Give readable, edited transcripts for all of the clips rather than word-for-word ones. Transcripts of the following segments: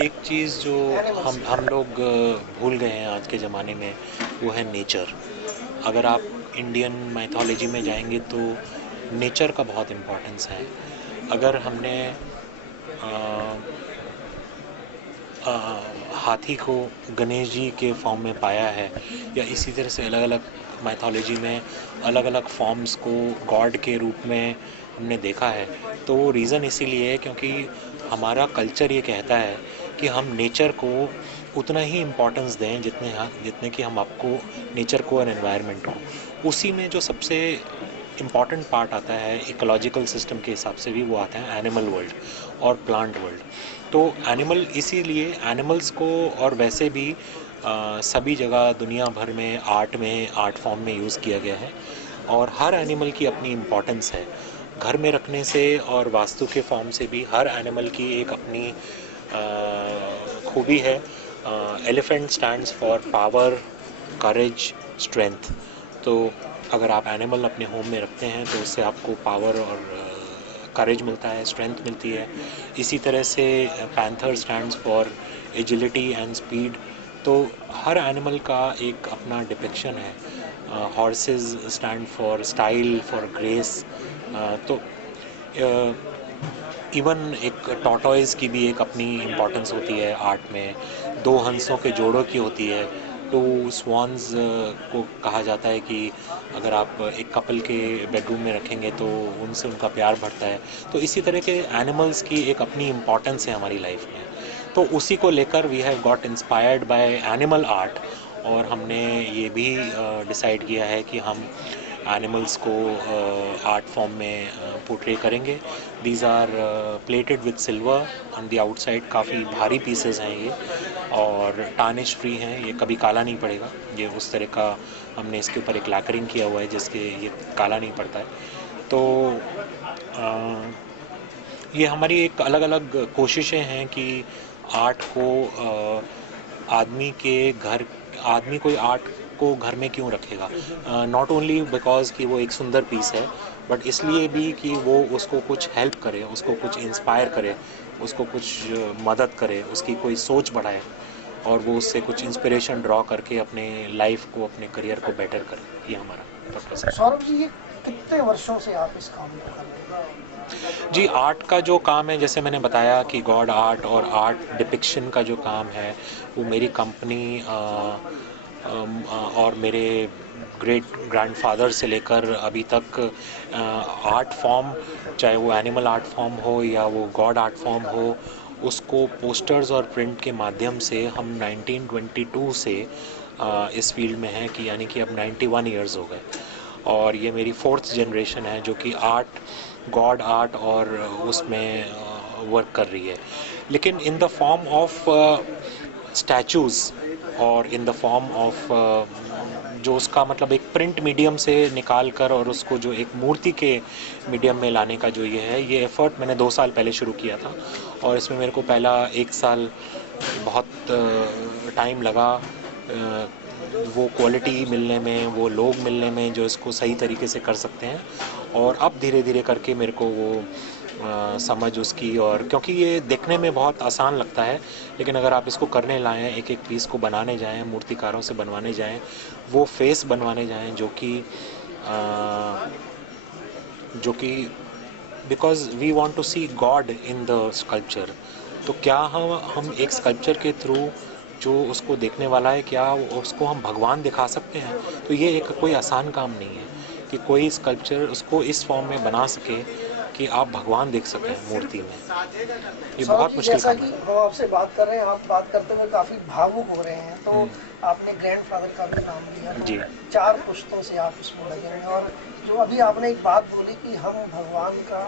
एक चीज़ जो हम लोग भूल गए हैं आज के ज़माने में, वो है नेचर। अगर आप इंडियन माइथोलॉजी में जाएंगे तो नेचर का बहुत इम्पोर्टेंस है। अगर हमने अ, अ, हाथी को गणेश जी के फॉर्म में पाया है, या इसी तरह से अलग अलग माइथोलॉजी में अलग अलग फॉर्म्स को गॉड के रूप में हमने देखा है, तो वो रीज़न इसीलिए है क्योंकि हमारा कल्चर ये कहता है कि हम नेचर को उतना ही इम्पोर्टेंस दें जितने कि हम आपको नेचर को और एनवायरनमेंट को। उसी में जो सबसे इम्पॉर्टेंट पार्ट आता है इकोलॉजिकल सिस्टम के हिसाब से भी, वो आता है एनिमल वर्ल्ड और प्लांट वर्ल्ड। तो एनिमल, इसीलिए एनिमल्स को और वैसे भी सभी जगह दुनिया भर में आर्ट फॉर्म में यूज़ किया गया है, और हर एनिमल की अपनी इम्पोर्टेंस है। घर में रखने से और वास्तु के फॉर्म से भी हर एनिमल की एक अपनी खूबी है। Elephant stands for power, courage, strength. तो अगर आप एनिमल अपने होम में रखते हैं तो उससे आपको पावर और करेज मिलता है, स्ट्रेंथ मिलती है। इसी तरह से panther stands for agility and speed. तो हर एनिमल का एक अपना डिपिक्शन है। Horses stand for style, for grace. तो इवन एक टॉर्टोइज की भी एक अपनी इम्पोर्टेंस होती है आर्ट में। दो हंसों के जोड़ों की होती है। टू स्वॉन्स को कहा जाता है कि अगर आप एक कपल के बेडरूम में रखेंगे तो उनसे उनका प्यार बढ़ता है। तो इसी तरह के एनिमल्स की एक अपनी इम्पोर्टेंस है हमारी लाइफ में। तो उसी को लेकर we have got inspired by animal art, और हमने ये भी डिसाइड किया है कि हम एनिमल्स को आर्ट फॉर्म में पोर्ट्रे करेंगे। These are plated with silver on the outside. काफ़ी भारी पीसेस हैं ये, और टार्निश फ्री हैं, ये कभी काला नहीं पड़ेगा। ये उस तरह का हमने इसके ऊपर एक लैकरिंग किया हुआ है जिसके ये काला नहीं पड़ता है। तो ये हमारी एक अलग अलग कोशिशें हैं कि आर्ट को आदमी के घर आदमी कोई आर्ट को घर में क्यों रखेगा। नॉट ओनली बिकॉज कि वो एक सुंदर पीस है, बट इसलिए भी कि वो उसको कुछ हेल्प करे, उसको कुछ इंस्पायर करे, उसको कुछ मदद करे, उसकी कोई सोच बढ़ाए, और वो उससे कुछ इंस्पिरेशन ड्रॉ करके अपने लाइफ को, अपने करियर को बेटर करे। ये हमारा पर्पस है। सौरभ जी, ये कितने वर्षों से आप इस काम को कर रहे हैं? जी, आर्ट का जो काम है, जैसे मैंने बताया कि गॉड आर्ट और आर्ट डिपिक्शन का जो काम है, वो मेरी कंपनी और मेरे ग्रेट ग्रैंडफादर से लेकर अभी तक आर्ट फॉर्म, चाहे वो एनिमल आर्ट फॉर्म हो या वो गॉड आर्ट फॉर्म हो, उसको पोस्टर्स और प्रिंट के माध्यम से हम 1922 से इस फील्ड में हैं, कि यानी कि अब 91 ईयर्स हो गए। और ये मेरी फोर्थ जनरेशन है जो कि आर्ट, गॉड आर्ट और उसमें वर्क कर रही है। लेकिन in the form of statues, और इन द फॉर्म ऑफ जो उसका मतलब एक प्रिंट मीडियम से निकाल कर और उसको जो एक मूर्ति के मीडियम में लाने का जो ये है, ये एफ़र्ट मैंने 2 साल पहले शुरू किया था। और इसमें मेरे को पहला 1 साल बहुत टाइम लगा, वो क्वालिटी मिलने में, वो लोग मिलने में जो इसको सही तरीके से कर सकते हैं। और अब धीरे धीरे करके मेरे को वो समझ उसकी, और क्योंकि ये देखने में बहुत आसान लगता है, लेकिन अगर आप इसको करने लाएँ, एक एक पीस को बनाने जाएँ, मूर्तिकारों से बनवाने जाएँ, वो फेस बनवाने जाएँ जो कि because we want to see God in the sculpture. तो क्या हम एक स्कल्पचर के थ्रू जो उसको देखने वाला है, क्या उसको हम भगवान दिखा सकते हैं? तो ये एक कोई आसान काम नहीं है कि कोई स्कल्पचर उसको इस फॉर्म में बना सके कि आप भगवान देख सकें मूर्ति में। ये सौरभ बहुत जी, मुश्किल जैसा काम कि है। हम आपसे बात कर रहे हैं, आप बात करते हुए काफ़ी भावुक हो रहे हैं, तो आपने ग्रैंडफादर का भी नाम लिया, तो जी। 4 पुश्तों से आप इसमें लगे हैं। और जो अभी आपने एक बात बोली कि हम भगवान का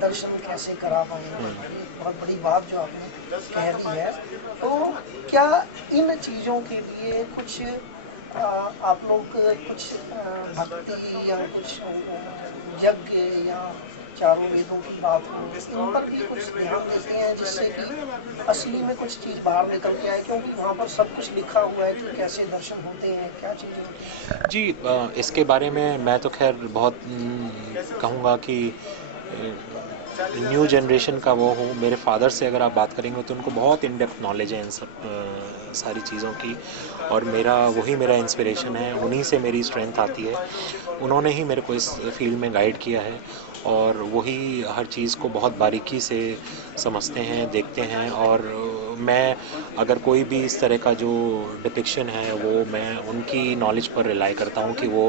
दर्शन कैसे करा पाएंगे, ये बहुत बड़ी बात जो आपने कह दी है। तो क्या इन चीज़ों के लिए कुछ आप लोग कुछ भक्ति या कुछ यज्ञ या चारों वेदों की बात हो, इन पर भी कुछ ध्यान देते हैं जिससे कि असली में कुछ चीज़ बाहर निकल के आए? क्योंकि वहाँ पर सब कुछ लिखा हुआ है कि कैसे दर्शन होते हैं, क्या चीज़ें होती हैं। जी, इसके बारे में मैं तो खैर बहुत कहूँगा कि न्यू जनरेशन का वो हूँ। मेरे फादर से अगर आप बात करेंगे तो उनको बहुत इन डेप्थ नॉलेज है इन सब सारी चीज़ों की, और वही मेरा इंस्पिरेशन है, उन्हीं से मेरी स्ट्रेंथ आती है। उन्होंने ही मेरे को इस फील्ड में गाइड किया है, और वही हर चीज़ को बहुत बारीकी से समझते हैं, देखते हैं। और मैं अगर कोई भी इस तरह का जो डिपिक्शन है वो मैं उनकी नॉलेज पर रिलाई करता हूँ कि वो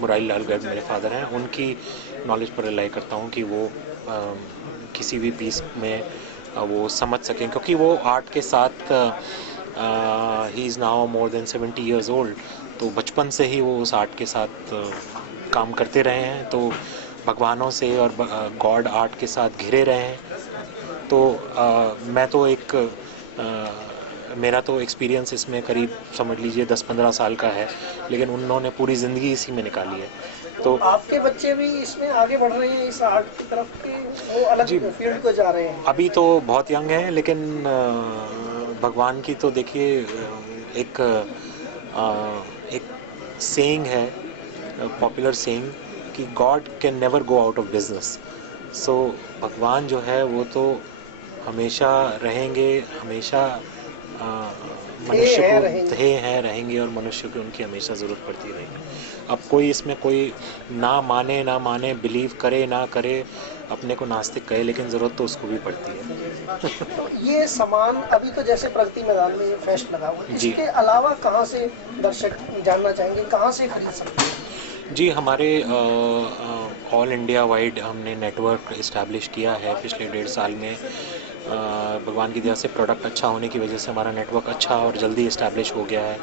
मुरारी लाल गर्ग मेरे फादर हैं, उनकी नॉलेज पर रिलाई करता हूँ कि वो किसी भी पीस में वो समझ सकें, क्योंकि वो आर्ट के साथ he is now more than 70 years old, तो बचपन से ही वो उस आर्ट के साथ काम करते रहे हैं, तो भगवानों से और गॉड आर्ट के साथ घिरे रहे हैं। तो मैं तो मेरा तो एक्सपीरियंस इसमें करीब समझ लीजिए 10-15 साल का है, लेकिन उन्होंने पूरी ज़िंदगी इसी में निकाली है। तो आपके बच्चे भी इसमें आगे बढ़ रहे हैं इस आर्ट की तरफ के, वो अलग फील्ड को जा रहे हैं? अभी तो बहुत यंग हैं, लेकिन भगवान की तो देखिए एक एक सेइंग है, पॉपुलर सेइंग, कि god can never go out of business. So भगवान जो है वो तो हमेशा रहेंगे, हमेशा मनुष्य को रहेंगे, और मनुष्य को उनकी हमेशा ज़रूरत पड़ती रहेगी। अब कोई इसमें कोई ना माने, बिलीव करे ना करे, अपने को नास्तिक कहे, लेकिन ज़रूरत तो उसको भी पड़ती है। तो ये सामान अभी तो जैसे प्रगति मैदान में फेस्ट लगा हुआ है, इसके अलावा कहाँ से दर्शक जानना चाहेंगे, कहाँ से खरीद सकते हैं? जी, हमारे ऑल इंडिया वाइड हमने नेटवर्क इस्टेब्लिश किया है पिछले 1.5 साल में। भगवान की दया से प्रोडक्ट अच्छा होने की वजह से हमारा नेटवर्क अच्छा और जल्दी इस्टेब्लिश हो गया है,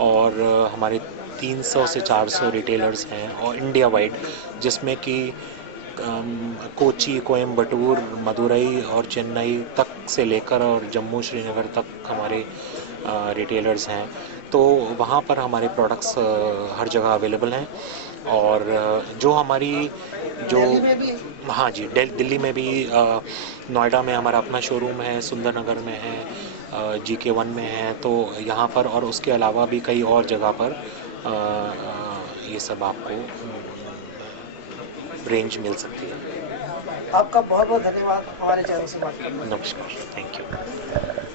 और हमारे 300 से 400 रिटेलर्स हैं और इंडिया वाइड, जिसमें कि कोची, कोयम्बटूर, मदुरई और चेन्नई तक से लेकर और जम्मू श्रीनगर तक हमारे रिटेलर्स हैं। तो वहाँ पर हमारे प्रोडक्ट्स हर जगह अवेलेबल हैं, और जो हमारी जो हाँ जी, दिल्ली में भी, नोएडा में हमारा अपना शोरूम है, सुंदरनगर में है, GK1 में है, तो यहाँ पर और उसके अलावा भी कई और जगह पर ये सब आपको रेंज मिल सकती है। आपका बहुत बहुत धन्यवाद हमारे चैनल से बात करने के लिए। नमस्कार, थैंक यू।